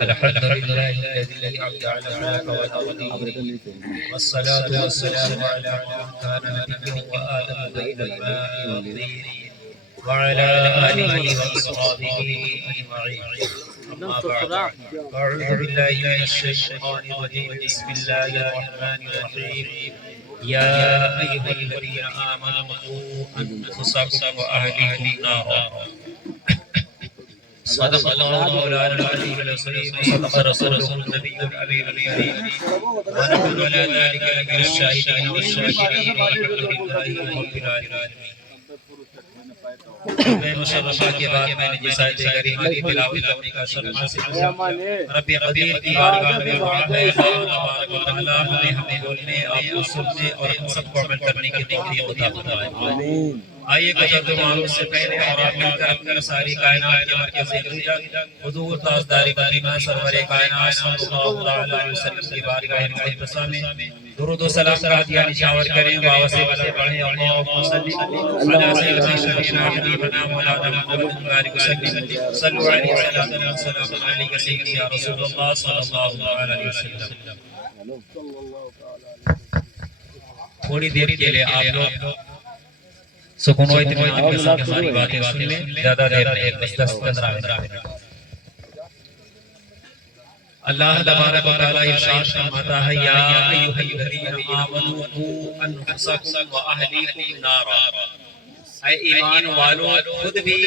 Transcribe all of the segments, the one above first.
الحمد لله الذي أبدع لنا وتولي والصلاة والسلام على من كان نبيه وآدم بين الماء والطين وعلى آله وأصحابه أجمعين. أما بعد، أعوذ بالله من الشيطان الرجيم. بسم الله الرحمن الرحيم. يا أيها الذين آمنوا قوا أنفسكم وأهليكم نارا. صدق الله مولانا العلي العظيم وصدق رسوله النبي الأمين الكريم ونحن على ذلك من الشاهدين والشاكرين والحمد لله رب العالمين. میں مشرفہ کے بعد میں نے جس آیت کریمہ کی تلاوت کرنے کا شرف حاصل کیا. رب قدیر کی بارگاہ میں دعا ہے اللہ تبارک و تعالی ہمیں بولنے، آپ کو سننے اور ہم سب کو عمل کرنے کی توفیق عطا فرمائے. آئیے قدر معروف سے پہلے اور آپ مل کر اپنی ساری کائنات کے مرکز حضور تاجدار مدینہ سرور کائنات صلی اللہ علیہ وسلم کی بارگاہ مقدسہ میں درود و سلام کا ہدیہ نشاور کریں. باواسطے سے پڑھیں اللہم صلی علی سیدنا شفیعنا حبیبنا مولانا محمد بارک وسلم صلوا علیہ وسلم علیہ سیدنا یا رسول اللہ صلی اللہ علیہ وسلم. تھوڑی دیر کے لیے آپ لوگ سکون و اطمینان کے ساتھ ہماری باتیں سن لیں. زیادہ دیر نہیں، بس 10-15 منٹ. اللہ تبارک و تعالی ارشاد فرماتا ہے یا ایھا الذین آمنوا قوا انفسکم واہلیکم نارا. اے ایمان والو، خود بھی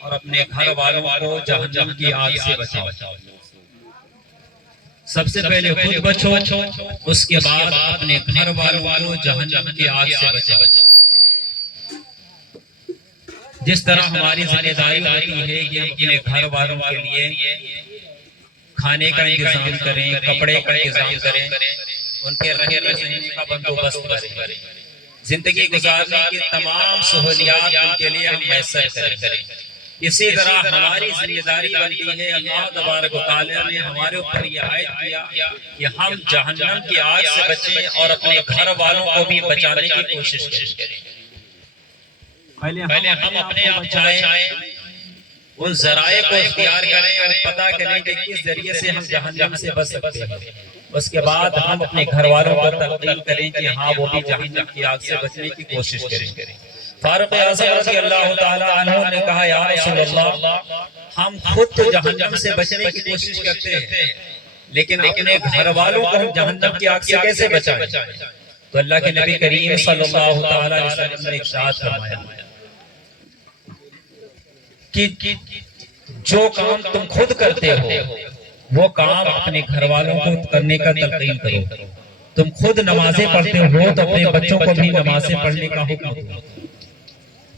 اور اپنے گھر والوں کو جہنم کی آگ سے بچاؤ. سب سے پہلے خود بچو، اس کے بعد اپنے گھر والوں کو جہنم کی آگ سے بچاؤ. جس طرح ہماری ذمہ داری ہوتی ہے کہ ہم اپنے گھر والوں کے لیے کھانے کا انتظام کریں، کپڑے کا انتظام کریں، ان کے رہنے رہنے کا بندوبست کریں، زندگی گزارنے کی تمام سہولیات ان کے لیے ہم میسر کریں. اسی طرح ہماری ذمہ داری بنتی ہے، اللہ تبارک و تعالی نے ہمارے اوپر یہ عائد کیا کہ ہم جہنم کی آگ سے بچیں اور اپنے گھر والوں کو بھی بچانے کی کوشش کریں. پہلے ہم اپنے آپ بچائیں، ان ذرائع کو اختیار کریں اور پتہ کریں کہ کس ذریعے سے ہم جہنم سے بچ سکتے ہیں. اس کے بعد ہم اپنے گھر والوں کو تلقین کریں کہ ہاں وہ بھی جہنم کی آگ سے بچنے کی کوشش کریں. فاروق اعظم رضی اللہ تعالی عنہ نے کہا یا رسول اللہ، ہم خود تو جہنم سے بچنے کی کوشش کرتے ہیں، لیکن اپنے گھر والوں کو ہم جہنم کی آگ سے کیسے بچائیں؟ تو اللہ کے نبی کریم صلی اللہ تعالی علیہ وسلم نے ارشاد فرمایا کہ جو کام تم خود کرتے ہو وہ کام اپنے گھر والوں کو کرنے کا تلقین کرو. تم خود نمازیں پڑھتے ہو تو اپنے بچوں کو بھی نمازیں پڑھنے کا حکم دو.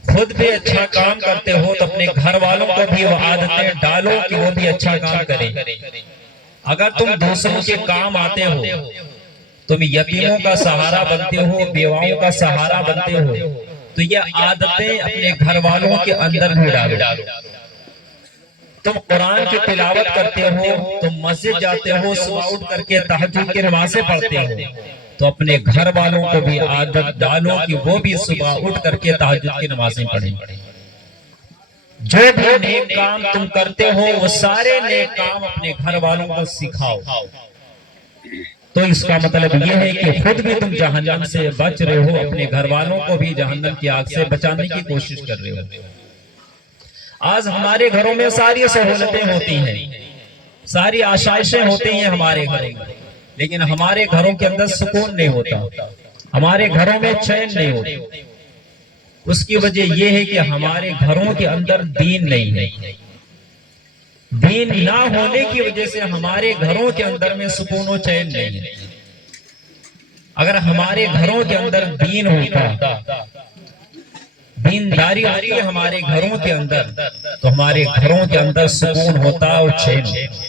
خود بھی اچھا کام کرتے ہو تو اپنے گھر والوں کو بھی وہ عادتیں ڈالو کہ وہ بھی اچھا کام کریں. اگر تم دوسروں کے کام آتے ہو، تم یتیموں کا سہارا بنتے ہو، بیواؤں کا سہارا بنتے ہو، تو یہ عادتیں اپنے گھر والوں کے اندر بھی ڈالو. تم قرآن کی تلاوت کرتے ہو، تم مسجد جاتے ہو، صبح اٹھ کر کے تہجد کی نمازیں پڑھتے ہو، تو اپنے گھر والوں کو بھی عادت ڈالو کہ وہ بھی صبح اٹھ کر کے تہجد کی نمازیں پڑھیں. جو بھی نیک کام تم کرتے ہو وہ سارے نیک کام اپنے گھر والوں کو سکھاؤ. تو اس کا مطلب یہ ہے کہ خود بھی تم جہنم سے بچ رہے ہو، اپنے گھر والوں کو بھی جہنم کی آگ سے بچانے کی کوشش کر رہے ہو. آج ہمارے گھروں میں ساری سہولتیں ہوتی ہیں، ساری آشائشیں ہوتی ہیں ہمارے گھروں میں، لیکن ہمارے گھروں کے اندر سکون نہیں ہوتا، ہمارے گھروں میں چین نہیں ہوتی. اس کی وجہ یہ ہے کہ ہمارے گھروں کے اندر دین نہیں ہے. دین نہ ہونے کی وجہ سے ہمارے گھروں کے اندر میں سکون و چین نہیں ہے. اگر ہمارے گھروں کے اندر دین ہوتا، دینداری ہوتی ہے ہمارے گھروں کے اندر، تو ہمارے گھروں کے اندر سکون ہوتا اور چین ہوتا.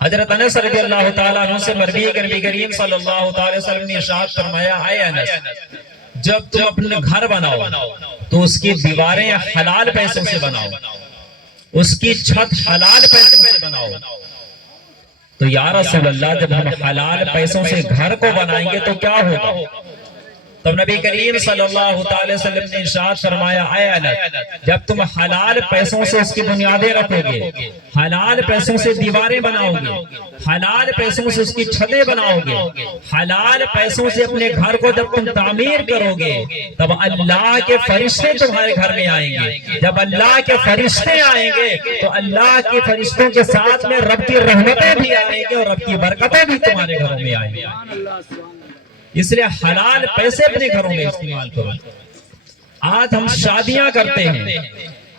حضرت انس رضی اللہ تعالیٰ عنہ سے مروی ہے کہ نبی کریم صلی اللہ تعالی وسلم نے ارشاد فرمایا اے انس، جب تم اپنے گھر بناؤ تو اس کی دیواریں حلال پیسوں سے بناؤ، اس کی چھت حلال پیسوں سے بناؤ. تو یا رسول اللہ، جب ہم حلال پیسوں سے گھر کو بنائیں گے تو کیا ہوگا؟ تو نبی کریم صلی اللہ تعالی وسلم نے ارشاد فرمایا اے انس جب تم حلال پیسوں سے اس کی بنیادیں رکھو گے، حلال پیسوں سے دیواریں بناؤ گے، حلال پیسوں سے اس کی چھتیں بناؤ گے، حلال پیسوں سے اپنے گھر کو جب تم تعمیر کرو گے، تب اللہ کے فرشتے تمہارے گھر میں آئیں گے۔ جب اللہ کے فرشتے آئیں گے تو اللہ کے فرشتوں کے ساتھ میں رب کی رحمتیں بھی آئیں گے اور رب کی برکتیں بھی تمہارے گھروں میں آئیں گے۔ اس لیے حلال پیسے اپنے گھروں میں استعمال کرو۔ آج ہم شادیاں کرتے ہیں،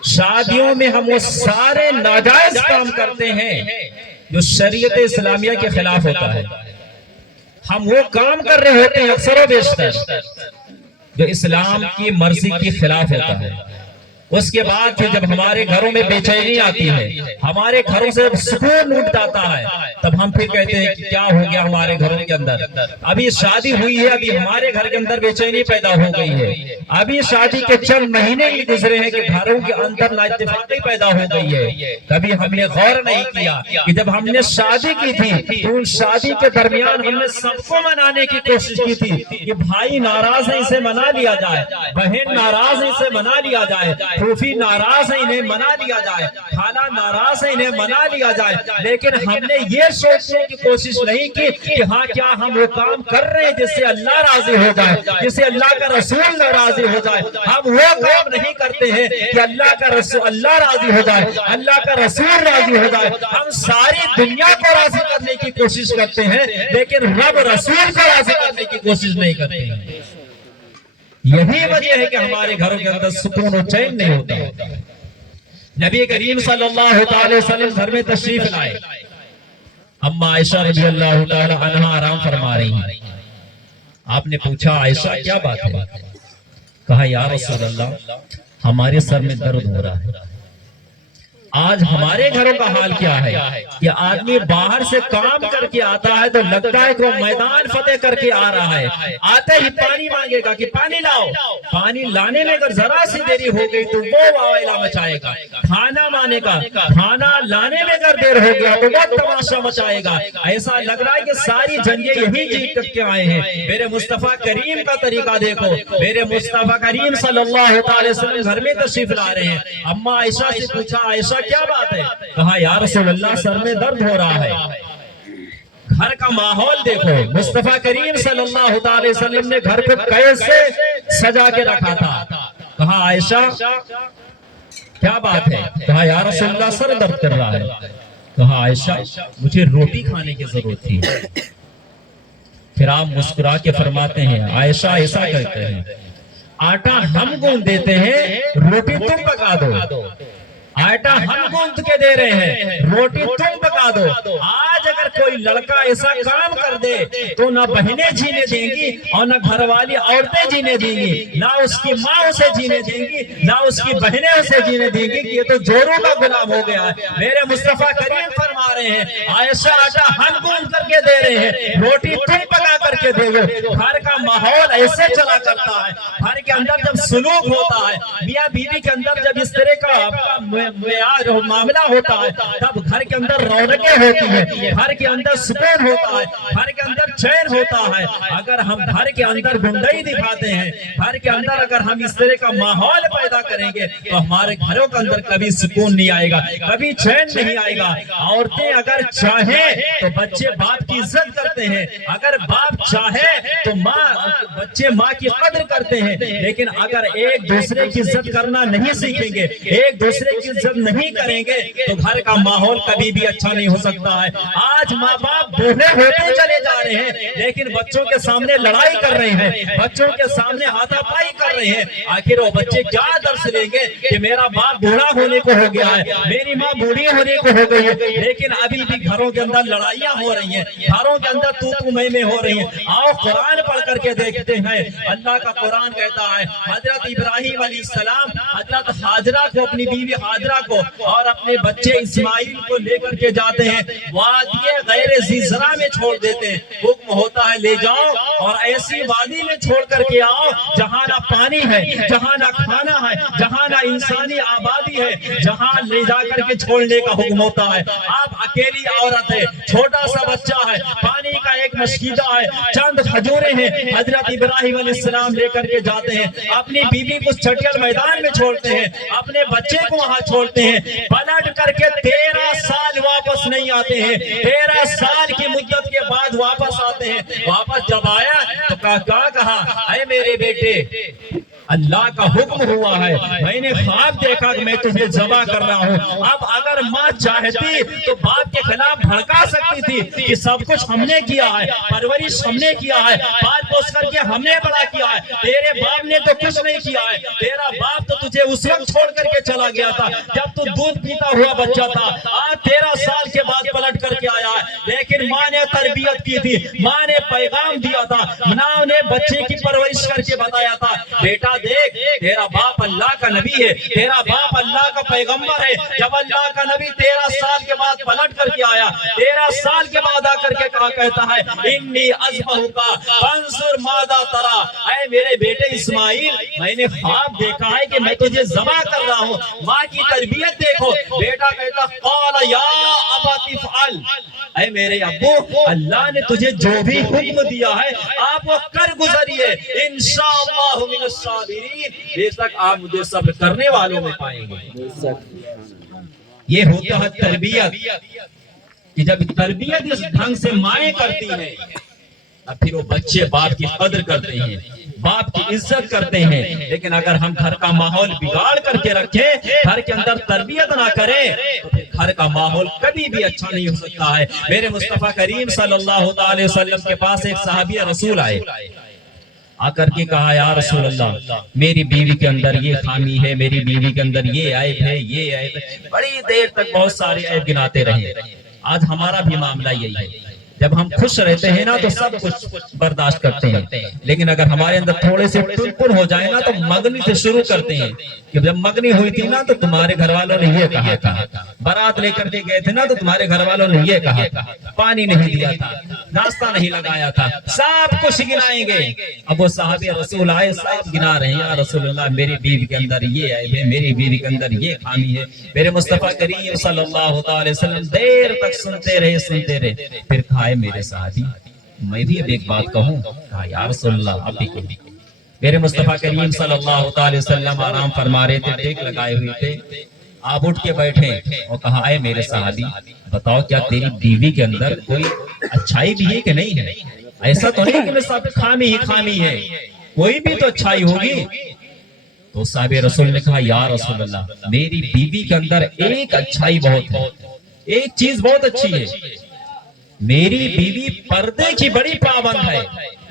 شادیوں میں ہم وہ سارے ناجائز کام کرتے ہیں جو شریعت اسلامیہ کے خلاف ہوتا ہے۔ ہم وہ کام کر رہے ہوتے ہیں اکثر و بیشتر جو اسلام کی مرضی کے خلاف ہوتا ہے۔ اس کے بعد پھر جب ہمارے گھروں میں بے چینی آتی ہے، ہمارے گھروں سے سکون اٹھ جاتا ہے، تب ہم پھر کہتے ہیں کہ کیا ہو گیا ہمارے گھروں کے اندر، ابھی شادی ہوئی ہے، ابھی ہمارے گھر کے اندر بے چینی پیدا ہو گئی ہے، ابھی شادی کے چند مہینے ہی گزرے ہیں کہ گھروں کے اندر نااتفاقی پیدا ہو گئی ہے۔ کبھی ہم نے غور نہیں کیا کہ جب ہم نے شادی کی تھی تو ان شادی کے درمیان ہم نے سب کو منانے کی کوشش کی تھی کہ بھائی ناراض ہے اسے منا لیا جائے، بہن ناراض ہے اسے منا لیا جائے، پھوپھی ناراض ہے انہیں منا لیا جائے، خالہ ناراض ہے انہیں منا لیا جائے، لیکن ہم نے یہ سوچنے کی کوشش نہیں کی کہ ہاں کیا ہم وہ کام کر رہے ہیں جس سے اللہ راضی ہو جائے، جس سے اللہ کا رسول راضی ہو جائے۔ ہم وہ کام نہیں کرتے ہیں کہ اللہ کا رسول اللہ راضی ہو جائے، اللہ کا رسول راضی ہو جائے۔ ہم ساری دنیا کو راضی کرنے کی کوشش کرتے ہیں لیکن رب رسول کو راضی کرنے کی کوشش نہیں کرتے ہیں۔ یہی وجہ ہے کہ ہمارے گھروں کے اندر سکون و چین نہیں ہوتا۔ نبی کریم صلی اللہ تعالی وسلم گھر میں تشریف لائے، اما عائشہ رضی اللہ تعالی عنہ آرام فرما رہی ہیں۔ آپ نے پوچھا عائشہ کیا بات ہے؟ کہا یا رسول اللہ ہمارے سر میں درد ہو رہا ہے۔ آج ہمارے گھروں کا حال کیا ہے کہ آدمی باہر سے کام کر کے آتا ہے تو لگتا ہے کہ وہ میدان فتح کر کے آ رہا ہے، آتے ہی پانی مانگے گا کہ پانی لاؤ، پانی لانے میں اگر ذرا سی دیری ہو گئی تو وہ واویلا مچائے گا، کھانا مانے کا، کھانا لانے میں اگر دیر ہو گیا تو وہ تماشا مچائے گا۔ ایسا لگ رہا ہے کہ ساری جنگیں یہی جیت کر کے آئے ہیں۔ میرے مصطفیٰ کریم کا طریقہ دیکھو، میرے مصطفیٰ کریم صلی اللہ تعالی وسلم گھر میں تشریف لا رہے ہیں۔ اما عائشہ سے پوچھا عائشہ کیا بات ہے؟ کہا یا رسول اللہ سر میں درد ہو رہا ہے۔ گھر کا ماحول دیکھو، مصطفیٰ کریم صلی اللہ تعالی وسلم نے گھر کو کیسے سجا کے رکھا تھا۔ کہا عائشہ کیا بات ہے؟ کہا یا رسول اللہ سر درد کر رہا ہے۔ کہا عائشہ مجھے روٹی کھانے کی ضرورت تھی۔ پھر آپ مسکرا کے فرماتے ہیں عائشہ ایسا کہتے ہیں آٹا ہم گوندھ دیتے ہیں، روٹی تم پکا دو۔ آٹا ہم گوندھ کے دے رہے ہیں، روٹی تم پکا دو۔ آج اگر کوئی لڑکا ایسا کام کر دے تو نہ بہنیں جینے دیں گی اور نہ گھر والی عورتیں جینے دیں گی، نہ اس کی ماں اسے جینے دیں گی، نہ اس کی بہنیں اسے جینے دیں گی کہ یہ تو جوروں کا غلام ہو گیا ہے۔ میرے مصطفیٰ کریم فرما رہے ہیں عائشہ آٹا ہم گوندھ کر کے دے رہے ہیں، روٹی تم پکا کر کے دے گو۔ گھر کا ماحول ایسے چلا کرتا ہے، گھر کے اندر جب سلوک ہوتا ہے، میاں بیوی کے اندر جب اس طرح کا معاملہ ہوتا ہے تب گھر کے اندر رونقیں ہوتی ہیں، گھر کے اندر سکون ہوتا ہے، گھر کے اندر چین ہوتا ہے۔ اگر ہم گھر کے اندر گنڈائی دکھاتے ہیں، گھر کے اندر اگر ہم اس طرح کا ماحول پیدا کریں گے تو ہمارے گھروں کے اندر کبھی سکون نہیں آئے گا، کبھی چین نہیں آئے گا۔ عورتیں اگر چاہیں تو بچے باپ کی عزت کرتے ہیں، اگر باپ چاہے تو بچے ماں کی قدر کرتے ہیں، لیکن اگر ایک دوسرے کی عزت کرنا نہیں سیکھیں گے، ایک دوسرے کی عزت نہیں کریں گے تو گھر کا ماحول کبھی بھی اچھا نہیں ہو سکتا ہے۔ آج ماں باپ بوڑھے ہوتے چلے جا رہے ہیں لیکن بچوں کے سامنے لڑائی کر رہے ہیں، بچوں کے سامنے ہاتھا پائی کر رہے ہیں۔ آخر وہ بچے کیا درس لیں گے کہ میرا باپ بوڑھا ہونے کو ہو گیا ہے، میری ماں بوڑھی ہونے کو ہو گئی ہے، لیکن ابھی بھی گھروں کے اندر لڑائیاں ہو رہی ہیں، گھروں کے اندر تو میں ہو رہی ہیں۔ آؤ قرآن پڑھ کر کے دیکھتے ہیں، اللہ کا قرآن کہتا ہے حضرت ابراہیم علیہ السلام حضرت ہاجرہ کو، اپنی بیوی ہاجرہ کو اور اپنے بچے اسماعیل کو لے کر کے جاتے ہیں، وادی غیر ذی زرع میں چھوڑ دیتے ہیں۔ حکم ہوتا ہے لے جاؤ اور ایسی وادی میں چھوڑ کر کے آؤ جہاں نہ پانی ہے، جہاں نہ کھانا ہے، جہاں نہ انسانی آبادی ہے، جہاں لے جا کر کے چھوڑنے کا حکم ہوتا ہے۔ آپ اکیلی عورت ہے، چھوٹا سا بچہ ہے، پانی کا ایک مشکیدہ ہے، چند کھجوریں ہیں، حضرت ابراہیم علیہ السلام لے کر کے جاتے ہیں، اپنی بیوی کو چٹیل میدان میں چھوڑتے ہیں، اپنے بچے کو وہاں چھوڑتے ہیں، پلٹ کر کے 13 سال واپس نہیں آتے ہیں، 13 سال کی مدت کے بعد واپس آتے ہیں۔ واپس جب آیا تو کہا اے میرے بیٹے، اللہ کا حکم ہوا ہے، میں نے خواب دیکھا کہ میں تجھے ذبح کر رہا ہوں۔ اب اگر ماں چاہتی تو باپ کے خلاف بھڑکا سکتی تھی کہ سب کچھ ہم نے کیا ہے، پرورش ہم نے کیا ہے، پال پوس کر کے ہم نے بڑا کیا ہے، تیرے باپ نے تو کچھ نہیں کیا ہے، تیرا باپ تو تجھے اس وقت چھوڑ کر کے چلا گیا تھا جب تو دودھ پیتا ہوا بچہ تھا، آج 13 سال کے بعد پلٹ کر کے آیا ہے۔ لیکن ماں نے تربیت کی تھی، ماں نے پیغام دیا تھا، ماں نے بچے کی پرورش کر کے بتایا تھا، بیٹا دیکھ تیرا باپ اللہ کا نبی ہے، تیرا باپ اللہ کا پیغمبر ہے۔ جب اللہ کا نبی 13 سال کے بعد پلٹ کر کے آیا، 13 سال کے بعد آ کر کے کہا کہتا ہے انی اذبحک فانظر ماذا تری، اے میرے بیٹے اسماعیل، میں نے خواب دیکھا ہے کہ میں تجھے ذبح کر رہا ہوں۔ ماں کی تربیت دیکھو، بیٹا کہتا قال یا ابت افعل، اے میرے ابو، اللہ نے تجھے جو بھی حکم دیا ہے آپ وہ کر گزریے، انشاءاللہ من الصابرین، بے شک آپ مجھے صبر کرنے والوں میں پائیں گے۔ یہ ہوتا ہے تربیت، کہ جب تربیت اس ڈھنگ سے مائیں کرتی ہیں اب پھر وہ بچے باپ کی قدر کرتے ہیں، باپ کی عزت کرتے ہیں۔ لیکن اگر ہم گھر کا ماحول بگاڑ کر کے رکھیں، گھر کے اندر تربیت نہ کریں تو پھر گھر کا ماحول کبھی بھی اچھا نہیں ہو سکتا ہے۔ میرے مصطفیٰ کریم صلی اللہ علیہ وسلم کے پاس ایک صحابی رسول آئے، آ کر کے کہا یا رسول اللہ میری بیوی کے اندر یہ خامی ہے، میری بیوی کے اندر یہ عیب ہے، یہ عیب ہے۔ بڑی دیر تک بہت سارے عیب گناتے رہے۔ آج ہمارا بھی معاملہ یہی ہے، جب ہم خوش رہتے ہیں نا تو سب کچھ برداشت کرتے ہیں، لیکن اگر ہمارے اندر تھوڑے سے ٹنپن ہو جائے نا تو مگنی سے شروع کرتے ہیں کہ جب مگنی ہوئی تھی نا تو تمہارے گھر والوں نے یہ کہا تھا، بارات لے کر کے گئے تھے نا تو تمہارے گھر والوں نے یہ کہا تھا، پانی نہیں دیا تھا، ناشتہ نہیں لگایا تھا، سب کچھ گنائیں گے۔ اب وہ صحابی رسول آئے، سب گنا رہے ہیں، یا رسول اللہ میری بیوی کے اندر یہ عیب ہے، میری بیوی کے اندر یہ خامی ہے۔ میرے مصطفیٰ کریم صلی اللہ علیہ وسلم دیر تک سنتے رہے، پھر کہا ہے میرے صحابی میں بھی اب ایک بات کہوں؟ کہا یا رسول اللہ آپ بھی کہیں۔ میرے مصطفیٰ کریم صلی اللہ علیہ وسلم آرام فرما رہے تھے، ٹیک لگائے ہوئے تھے، آپ اٹھ کے بیٹھے اور کہا اے میرے صحابی بتاؤ کیا تیری بیوی کے اندر کوئی اچھائی بھی ہے کہ نہیں ہے؟ ایسا تو نہیں کہ میں سب خامی ہی خامی ہے، کوئی بھی تو اچھائی ہوگی۔ تو صاحب رسول نے کہا یا رسول اللہ میری بیوی کے اندر ایک اچھائی بہت ہے، ایک چیز بہت اچھی ہے، میری بیوی پردے کی بڑی پابند ہے،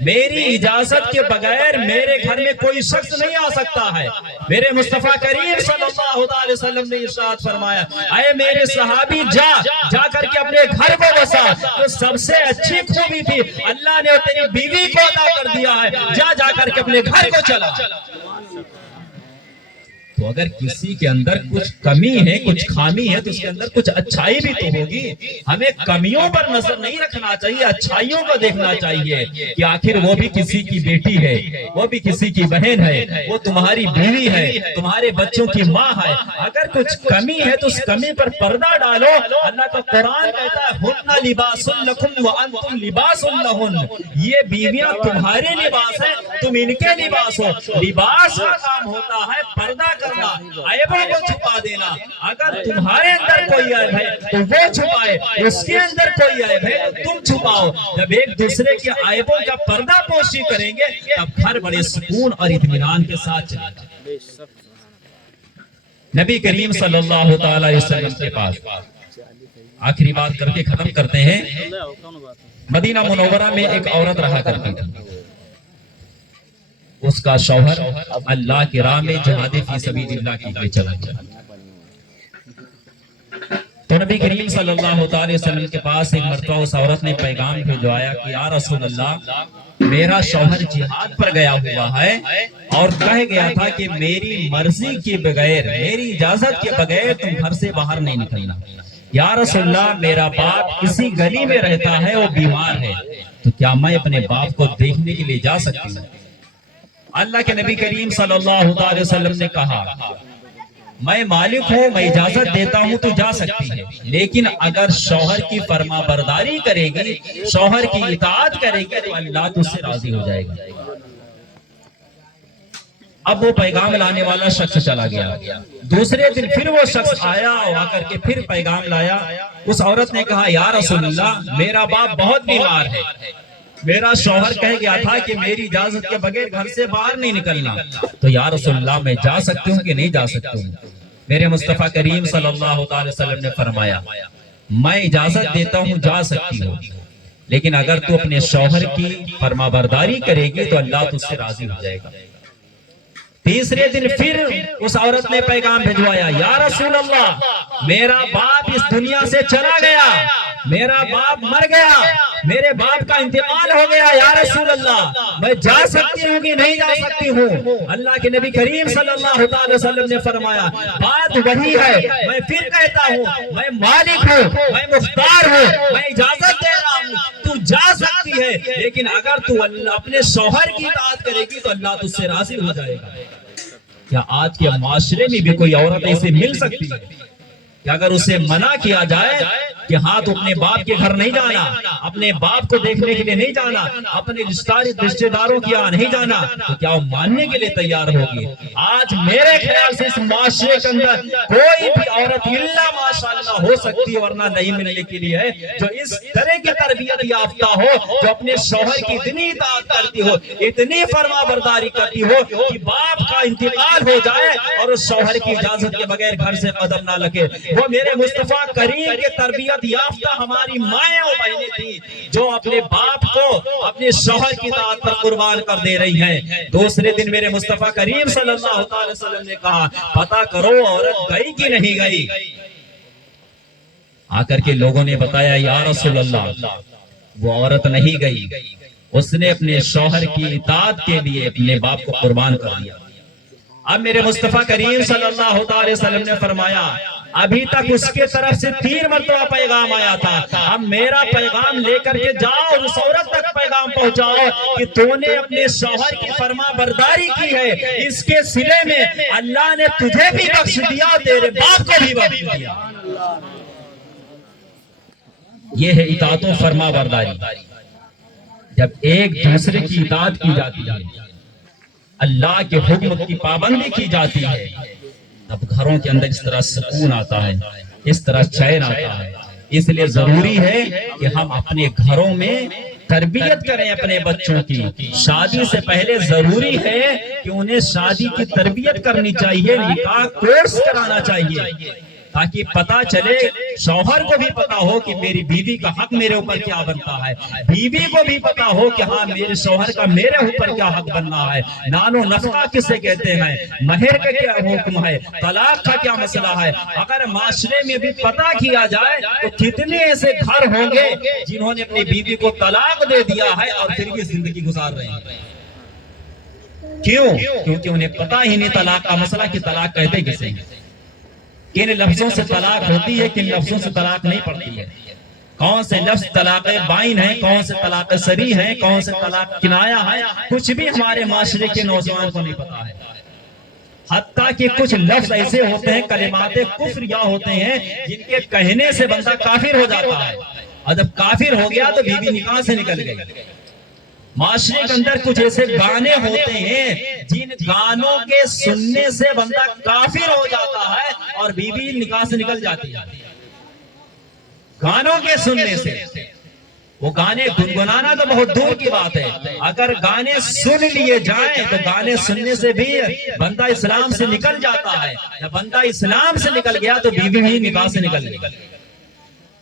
میری اجازت کے بغیر میرے گھر میں کوئی شخص نہیں آ سکتا ہے۔ میرے مصطفیٰ کریم صلی اللہ علیہ وسلم نے ارشاد فرمایا اے میرے صحابی جا کر کے اپنے گھر کو بسا، تو سب سے اچھی خوبی تھی اللہ نے تیری بیوی کو عطا کر دیا ہے، جا کر کے اپنے گھر کو چلا۔ تو اگر کسی کے اندر کچھ کمی ہے، کچھ خامی ہے تو اس کے اندر کچھ اچھائی بھی تو ہوگی۔ ہمیں کمیوں پر نظر نہیں رکھنا چاہیے، اچھائیوں کو دیکھنا چاہیے کہ آخر وہ بھی کسی کی بیٹی ہے، وہ بھی کسی کی بہن ہے، وہ تمہاری بیوی ہے، تمہارے بچوں کی ماں ہے۔ اگر کچھ کمی ہے تو اس کمی پر پردہ ڈالو۔ اللہ کا قرآن کہتا ہے ہن لباس لکم وانتم لباس لہن، یہ بیویاں تمہارے لباس ہیں، تم ان کے لباس ہو۔ لباس کا کام ہوتا ہے پردہ کرنا، عیبوں کو چھپا دینا۔ اگر تمہارے اندر کوئی عیب ہے تو وہ چھپائے، اس کے اندر کوئی عیب ہے تو تم چھپاؤ۔ جب ایک دوسرے کے عیبوں کا پردہ پوشی کریں گے تب گھر بڑے سکون اور اطمینان کے ساتھ چلے گا۔ نبی کریم صلی اللہ تعالی علیہ وسلم کے پاس آخری بات کر کے ختم کرتے ہیں، مدینہ منورہ میں ایک عورت رہا کرتی تھی، اس کا شوہر اللہ کی راہ میں جہاد فی سبیل اللہ کے لیے چلا گیا۔ تو نبی کریم صلی اللہ علیہ وسلم کے پاس ایک مرتبہ اس عورت نے پیغام بھیجوایا کہ یا رسول اللہ میرا شوہر جہاد پر گیا ہوا ہے اور کہہ گیا تھا کہ میری مرضی کے بغیر، میری اجازت کے بغیر تم گھر سے باہر نہیں نکلنا۔ یا رسول اللہ میرا باپ کسی گلی میں رہتا ہے، وہ بیمار ہے، تو کیا میں اپنے باپ کو دیکھنے کے لیے جا سکتی ہوں؟ اللہ کے نبی کریم صلی اللہ علیہ وسلم نے کہا میں مالک ہوں، میں اجازت دیتا ہوں تو جا سکتی ہے، لیکن اگر شوہر کی فرما برداری کرے گی، شوہر کی اطاعت کرے گی تو اللہ تو اس سے راضی ہو جائے گا۔ اب وہ پیغام لانے والا شخص چلا گیا، دوسرے دن پھر وہ شخص آیا اور آ کر کے پھر پیغام لایا۔ اس عورت نے کہا یا رسول اللہ میرا باپ بہت بیمار ہے، میرا شوہر کہہ گیا تھا کہ میری اجازت کے بغیر گھر سے باہر نہیں نکلنا، تو یا رسول اللہ میں جا سکتی ہوں کہ نہیں جا سکتی ہوں؟ میرے مصطفیٰ کریم صلی اللہ علیہ وسلم نے فرمایا میں اجازت دیتا ہوں جا سکتی ہوں، لیکن اگر تو اپنے شوہر کی فرما برداری کرے گی تو اللہ تجھ سے راضی ہو جائے گا۔ تیسرے دن پھر اس عورت نے پیغام بھجوایا یا رسول اللہ میرا باپ اس دنیا سے چلا گیا، میرا باپ مر گیا، میرے باپ کا انتقال ہو گیا، یا رسول اللہ میں جا سکتی ہوں کہ نہیں جا سکتی ہوں؟ اللہ کے نبی کریم صلی اللہ علیہ وسلم نے فرمایا بات وہی ہے، میں پھر کہتا ہوں میں مالک ہوں، میں مختار ہوں، میں اجازت دے رہا ہوں، تو جا سکتی ہے، لیکن اگر تو اپنے شوہر کی اطاعت کرے گی تو اللہ تجھ سے راضی ہو جائے گا۔ کیا آج کے معاشرے میں بھی کوئی عورت ایسے مل سکتی ہے کہ اگر اسے منع کیا جائے کہ ہاں تو اپنے باپ کے گھر نہیں جانا، اپنے باپ کو دیکھنے کے لیے نہیں جانا، اپنے رشتہ داروں کی یہاں نہیں جانا، تو کیا وہ ماننے کے لیے تیار ہوگی؟ آج میرے خیال سے اس معاشرے کے اندر کوئی بھی عورت الا ماشاءاللہ ہو سکتی ہے، ورنہ نہیں ملنے کے لیے ہے جو اس طرح کی تربیت یافتہ ہو، جو اپنے شوہر کی اتنی اطاعت کرتی ہو، اتنی فرما برداری کرتی ہو کہ باپ کا انتقال ہو جائے اور اس شوہر کی اجازت کے بغیر گھر سے قدم نہ لگے۔ وہ میرے مصطفیٰ کریم کے تربیت یافتہ ہماری مائیں اور بہنیں تھیں جو اپنے باپ کو اپنے شوہر کی اطاعت پر قربان کر دے رہی ہیں۔ دوسرے دن میرے مصطفیٰ کریم صلی اللہ علیہ وسلم نے کہا پتہ کرو عورت گئی کہ نہیں گئی؟ آ کر کے لوگوں نے بتایا یا رسول اللہ وہ عورت نہیں گئی، اس نے اپنے شوہر کی اطاعت کے لیے اپنے باپ کو قربان کر دیا۔ اب میرے مصطفیٰ کریم صلی اللہ علیہ وسلم نے فرمایا ابھی تک اس کے طرف سے 3 مرتبہ پیغام آیا تھا، اب میرا پیغام لے کر کے جاؤ اور اس عورت تک پیغام پہنچاؤ کہ تو نے اپنے شوہر کی فرما برداری کی ہے، اس کے صلے میں اللہ نے تجھے بھی بخش دیا، تیرے باپ کو بھی بخش دیا۔ یہ ہے اطاعت و فرما برداری۔ جب ایک دوسرے کی اطاعت کی جاتی ہے، اللہ کے حکم کی پابندی کی جاتی ہے، اب گھروں کے اندر اس طرح سکون آتا ہے، اس طرح چین آتا ہے۔ اس لیے ضروری ہے کہ ہم اپنے گھروں میں تربیت کریں اپنے بچوں کی۔ شادی سے پہلے ضروری ہے کہ انہیں شادی کی تربیت کرنی چاہیے، نکاح کورس کرانا چاہیے، تاکہ پتا چلے، شوہر کو بھی پتا ہو کہ میری بیوی کا حق میرے اوپر کیا بنتا ہے، بیوی کو بھی پتا ہو کہ ہاں میرے شوہر کا میرے اوپر کیا حق بننا ہے، نان و نفقہ کسے کہتے ہیں، مہر کا کیا حکم ہے، طلاق کا کیا مسئلہ ہے۔ اگر معاشرے میں بھی پتا کیا جائے تو کتنے ایسے گھر ہوں گے جنہوں نے اپنی بیوی کو طلاق دے دیا ہے اور پھر بھی زندگی گزار رہے ہیں۔ کیوں؟ کیونکہ انہیں پتا ہی نہیں طلاق کا مسئلہ کہ طلاق کہتے کسے ہیں، کن لفظوں سے طلاق ہوتی ہے، کن لفظوں سے طلاق نہیں پڑتی ہے، کون سے لفظ طلاق بائن ہے، کون سے طلاق سری ہے، کون سے طلاق کنایا ہے، کچھ بھی ہمارے معاشرے کے نوجوان کو نہیں پتا ہے۔ حتیٰ کہ کچھ لفظ ایسے ہوتے ہیں کلمات کفریہ ہوتے ہیں جن کے کہنے سے بندہ کافر ہو جاتا ہے، اور جب کافر ہو گیا تو بیوی نکاح سے نکل گئی۔ معاشرے کے اندر کچھ ایسے گانے ہوتے ہیں جن گانوں کے سننے سے بندہ کافر ہو جاتا ہے اور بیوی نکاح سے نکل جاتی ہے۔ گانوں کے سننے سے، وہ گانے گنگنانا تو بہت دور کی بات ہے، اگر گانے سن لیے جائیں تو گانے سننے سے بھی بندہ اسلام سے نکل جاتا ہے۔ جب بندہ اسلام سے نکل گیا تو بیوی بھی نکاح سے نکل گئی،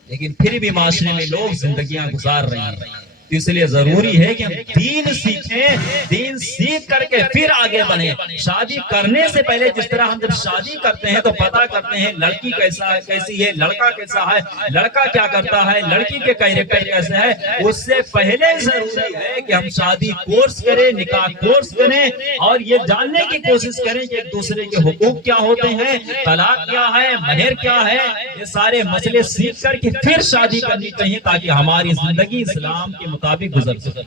لیکن پھر بھی معاشرے میں لوگ زندگیاں گزار رہے ہیں۔ اس لیے ضروری ہے کہ ہم دین سیکھیں، دین سیکھ کر کے پھر آگے بڑھیں۔ شادی کرنے سے پہلے جس طرح ہم جب شادی کرتے ہیں تو پتہ کرتے ہیں لڑکی کیسی ہے، لڑکا کیسا ہے، لڑکا کیا کرتا ہے، لڑکی کے کیریکٹر کیسے ہے، اس سے پہلے ضروری ہے کہ ہم شادی کورس کریں، نکاح کورس کریں اور یہ جاننے کی کوشش کریں کہ ایک دوسرے کے حقوق کیا ہوتے ہیں، طلاق کیا ہے، مہر کیا ہے، یہ سارے مسئلے سیکھ کر کے پھر شادی کرنی چاہیے تاکہ ہماری زندگی اسلام کے مطابق گزر سکے۔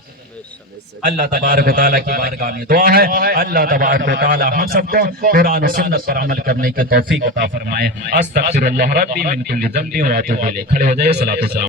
اللہ تبارک و تعالیٰ کی بارگاہ میں دعا ہے اللہ تبارک و تعالیٰ ہم سب کو قرآن و سنت پر عمل کرنے کی توفیق عطا فرمائے۔ استغفر اللہ ربی من کل ذنب و اتوب الیہ۔ کھڑے ہو جائے، صلاۃ و سلام